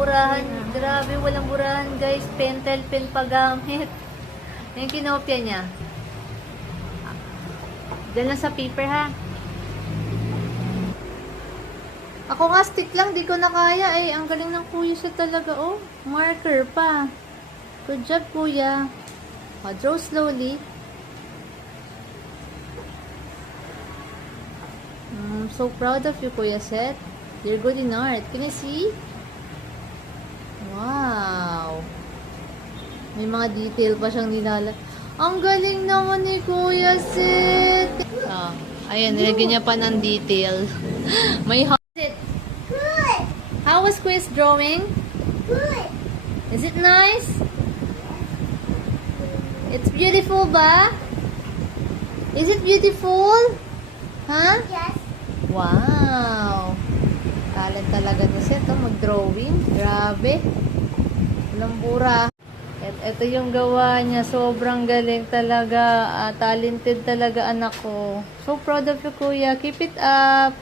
burahan. Grabe, walang burahan, guys. Pentel pen pa gamit. Yung kinopya niya. Diyan lang sa paper, ha? Ako nga, stick lang. Di ko na kaya. Ay, ang galing ng kuya siya talaga. Oh, marker pa. Good job, kuya. Draw slowly. I'm so proud of you, Kuya Seth. You're good in art. Can I see? Wow. May mga detail pa siyang nilala. Ang galing naman ni Kuya Seth. Ayan, nilagyan niya pa ng detail. May Seth. Good. How was Kuya's drawing? Good. Is it nice? It's beautiful ba? Is it beautiful? Huh? Yes. Wow! Talent talaga ni Seth, mag-drawing. Grabe. Walang bura. Ito yung gawa niya. Sobrang galing talaga. Talented talaga anak ko. So proud of you, kuya. Keep it up.